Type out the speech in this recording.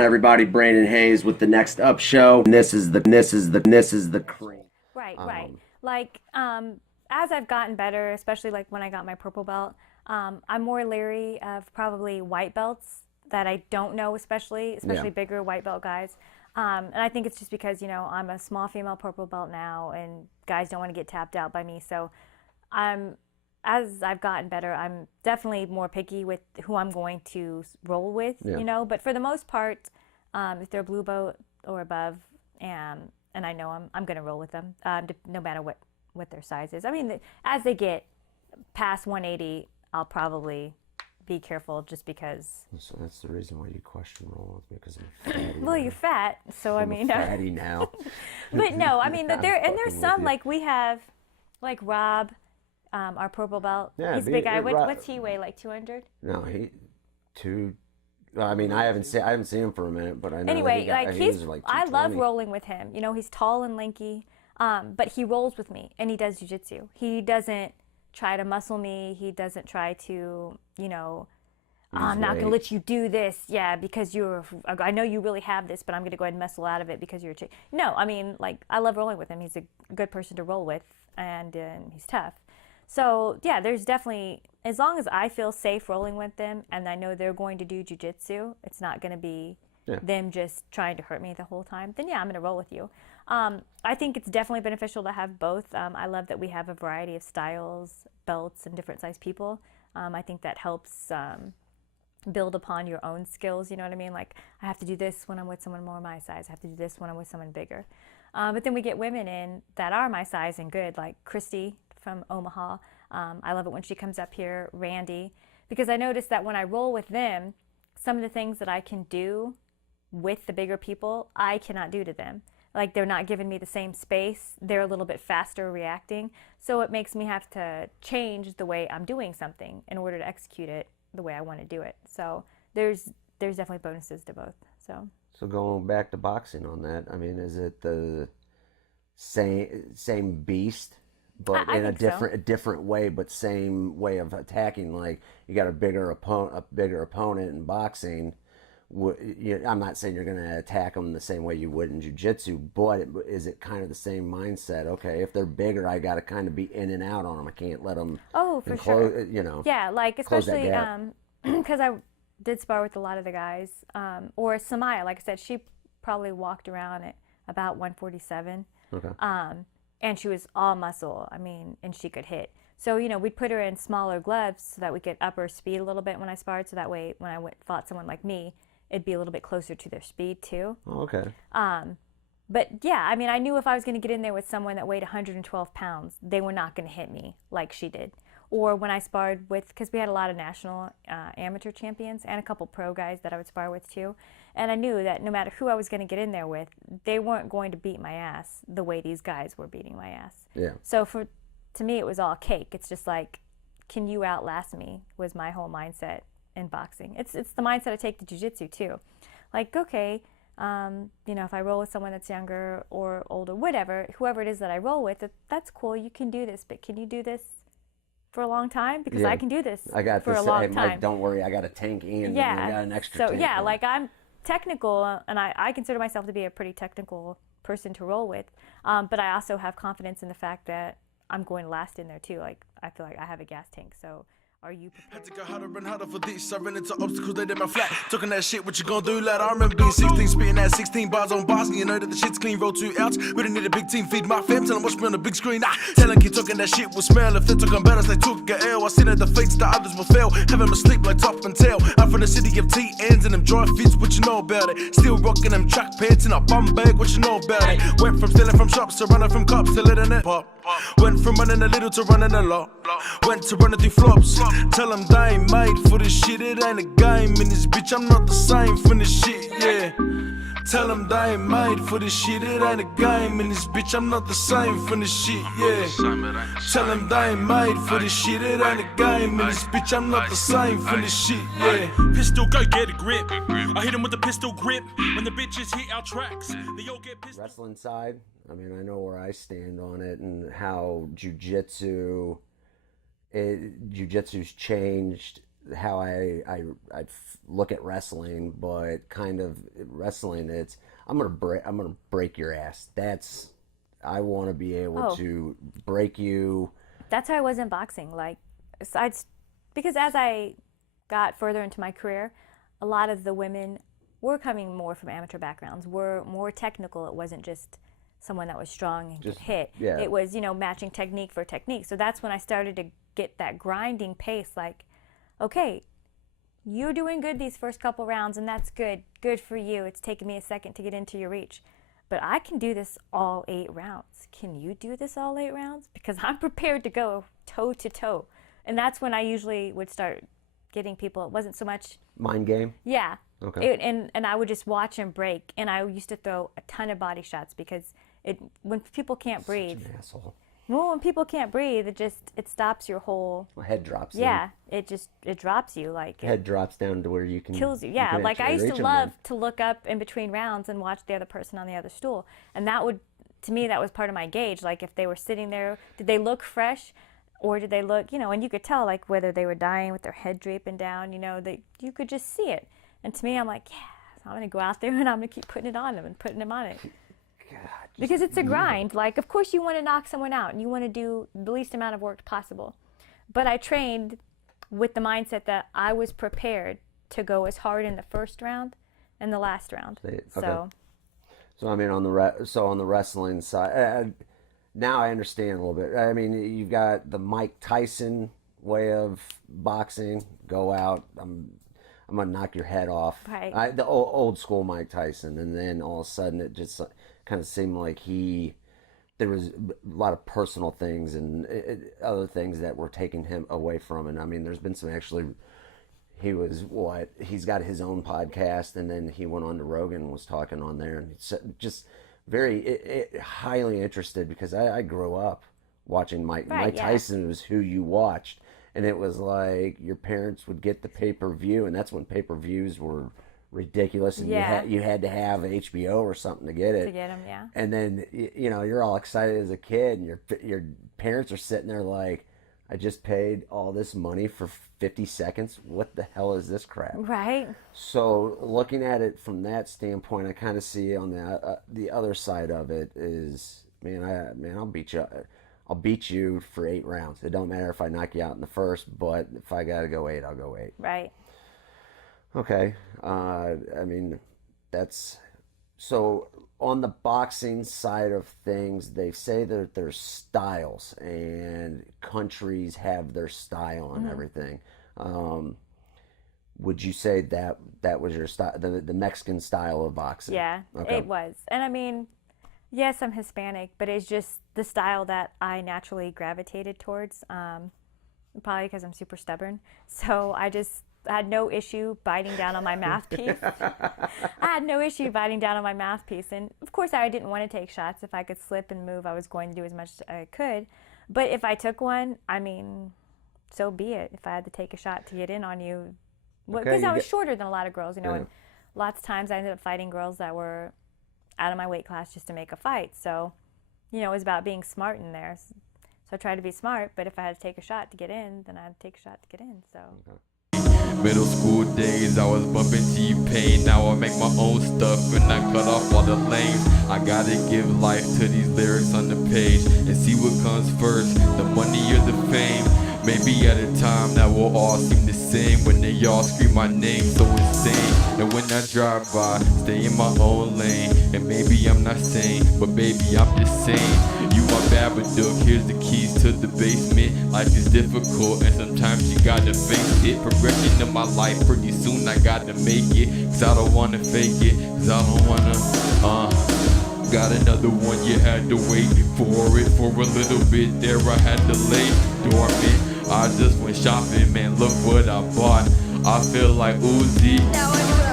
Everybody, Brandon Hayes with the Next Up Show. And this is the cream. Right. As I've gotten better, especially like when I got my purple belt, I'm more leery of probably white belts that I don't know, especially bigger white belt guys. And I think it's just because, I'm a small female purple belt now and guys don't want to get tapped out by me. So as I've gotten better, I'm definitely more picky with who I'm going to roll with, but for the most part, if they're blue belt or above, and I know I'm going to roll with them, no matter what their size is. I mean, as they get past 180, I'll probably be careful just because. So that's the reason why you question roll with me, because I'm fatty. Well, you're fat, so I'm fatty now. But no, I mean, there's some, like we have, like Rob, our purple belt. Yeah, he's a big guy. What's he weigh? Like 200? No, I mean, I haven't seen him for a minute, but I know. Anyway, he's like 220. I love rolling with him. He's tall and lanky, but he rolls with me and he does jiu-jitsu. He doesn't try to muscle me. He doesn't try to, I'm not going to let you do this, because I know you really have this, but I'm going to go ahead and muscle out of it because you're a chick. No, I mean, I love rolling with him. He's a good person to roll with, and he's tough. So, there's definitely, as long as I feel safe rolling with them and I know they're going to do jiu-jitsu, it's not going to be them just trying to hurt me the whole time, then I'm going to roll with you. I think it's definitely beneficial to have both. I love that we have a variety of styles, belts, and different size people. I think that helps build upon your own skills, you know what I mean? Like, I have to do this when I'm with someone more my size. I have to do this when I'm with someone bigger. But then we get women in that are my size and good, like Christy from Omaha. I love it when she comes up here, Randy, because I noticed that when I roll with them, some of the things that I can do with the bigger people, I cannot do to them. Like, they're not giving me the same space. They're a little bit faster reacting. So it makes me have to change the way I'm doing something in order to execute it the way I want to do it. So there's definitely bonuses to both. So going back to boxing on that, I mean, is it the same beast, but in a different way, but same way of attacking? Like, you got a bigger opponent in boxing. I'm not saying you're going to attack them the same way you would in jiu-jitsu, but is it kind of the same mindset? Okay, if they're bigger, I got to kind of be in and out on them. I can't let them. Oh, for sure. Yeah, like especially because I did spar with a lot of the guys. Or Samaya, like I said, she probably walked around at about 147. Okay. And she was all muscle. I mean, and she could hit. So, we'd put her in smaller gloves so that we could up her speed a little bit when I sparred. So that way, when I fought someone like me, it'd be a little bit closer to their speed too. Oh, okay. But yeah, I mean, I knew if I was going to get in there with someone that weighed 112 pounds, they were not going to hit me like she did. Or when I sparred with, because we had a lot of national amateur champions and a couple pro guys that I would spar with too. And I knew that no matter who I was going to get in there with, they weren't going to beat my ass the way these guys were beating my ass. Yeah. So to me, it was all cake. It's just like, can you outlast me was my whole mindset in boxing. It's the mindset I take to jiu-jitsu too. Like, okay, if I roll with someone that's younger or older, whatever, whoever it is that I roll with, that's cool. You can do this, but can you do this for a long time? Because I can do this for a long time. Like, don't worry, I got a tank and I got an extra tank. So like, I'm technical, and I consider myself to be a pretty technical person to roll with. But I also have confidence in the fact that I'm going to last in there too. Like, I feel like I have a gas tank, so. Are you prepared? Had to go harder and harder for this. I ran into obstacles, they did my flat. Talking that shit, what you gonna do, lad? I remember being 16, spitting at 16 bars on bars. And you know that the shit's clean, roll 2 outs. We didn't need a big team, feed my fam. Tell them watch me on the big screen. Tell them keep talking that shit will smell. If they're talking better, they took a L. I seen the defeats that others will fail. Having them asleep like top and tail. I'm from the city of T-ends and them dry fits, what you know about it? Still rocking them track pants in a bum bag, what you know about it? Went from stealing from shops to running from cops to letting it pop. Went from running a little to running a lot. Went to running through flops. Tell them they ain't made for this shit. It ain't a game in this bitch. I'm not the same for this shit, yeah. Tell them they ain't made for this shit. It ain't a game in this bitch. I'm not the same for this shit, yeah. Tell them they ain't made for this shit. It ain't a game in this bitch. I'm not the same for this shit, yeah. Pistol, go get a grip. I hit him with the pistol grip. When the bitches hit our tracks, they all get pissed. Wrestling side, I mean, I know where I stand on it and how jiu-jitsu's changed how I look at wrestling, but kind of wrestling, it's I'm gonna break your ass. I want to be able to break you. That's how I was in boxing. Like, because as I got further into my career, a lot of the women were coming more from amateur backgrounds, were more technical. It wasn't just someone that was strong and could hit. Yeah. It was, matching technique for technique. So that's when I started to get that grinding pace, like, okay, you're doing good these first couple rounds, and that's good. Good for you. It's taken me a second to get into your reach. But I can do this all 8 rounds. Can you do this all 8 rounds? Because I'm prepared to go toe to toe. And that's when I usually would start getting people. It wasn't so much Mind game? Yeah. Okay. And I would just watch him break. And I used to throw a ton of body shots because when people can't breathe. Such an asshole. Well, when people can't breathe, it stops your whole. Well, head drops. Yeah, it drops you, like head drops down to where you can kills you. Yeah, like I used to love to look up in between rounds and watch the other person on the other stool, and to me that was part of my gauge. Like if they were sitting there, did they look fresh, or did they look, and you could tell like whether they were dying with their head draping down. You could just see it. And to me, I'm like, yeah, I'm gonna go out there and I'm gonna keep putting it on them and putting them on it. God, because it's a grind. Like, of course you want to knock someone out and you want to do the least amount of work possible. But I trained with the mindset that I was prepared to go as hard in the first round and the last round. Okay. So I mean, on the wrestling side, now I understand a little bit. I mean, you've got the Mike Tyson way of boxing. Go out, I'm gonna knock your head off. Right. The old school Mike Tyson, and then all of a sudden it just kind of seemed like there was a lot of personal things and other things that were taking him away from it. I mean, there's been some actually. He's got his own podcast, and then he went on to Rogan and was talking on there, and it's just very highly interested because I grew up watching Mike Tyson was who you watched, and it was like your parents would get the pay-per-view, and that's when pay-per-views were ridiculous, and you had to have HBO or something to get it. To get them, yeah. And then you're all excited as a kid, and your parents are sitting there like, I just paid all this money for 50 seconds. What the hell is this crap? Right. So looking at it from that standpoint, I kind of see on the other side of it is, I'll beat you. I'll beat you for 8 rounds. It don't matter if I knock you out in the first, but if I gotta go 8, I'll go 8. Right. Okay. That's so. On the boxing side of things, they say that there's styles and countries have their style and everything. Would you say that was your style, the Mexican style of boxing? Yeah, okay. It was. And yes, I'm Hispanic, but it's just the style that I naturally gravitated towards, probably because I'm super stubborn. So I had no issue biting down on my mouthpiece. And of course I didn't want to take shots. If I could slip and move, I was going to do as much as I could. But if I took one, so be it. If I had to take a shot to get in on you. Because I was shorter than a lot of girls, and lots of times I ended up fighting girls that were out of my weight class just to make a fight. So, it was about being smart in there. So I tried to be smart, but if I had to take a shot to get in, then I had to take a shot to get in. So. Okay. Middle school days, I was bumping T-Pain. Now I make my own stuff and I cut off all the lanes. I gotta give life to these lyrics on the page and see what comes first, the money or the fame. Maybe at a time that will all seem the same when they all scream my name so insane. And when I drive by, stay in my own lane. And maybe I'm not sane, but baby I'm just sane. You my Babadook, here's the keys to the basement. Life is difficult and sometimes you gotta face it. Progression in my life, pretty soon I gotta make it. Cause I don't wanna fake it, cause I don't wanna, Got another one, you had to wait for it. For a little bit there I had to lay dormant. I just went shopping, man, look what I bought. I feel like Uzi. Now I'm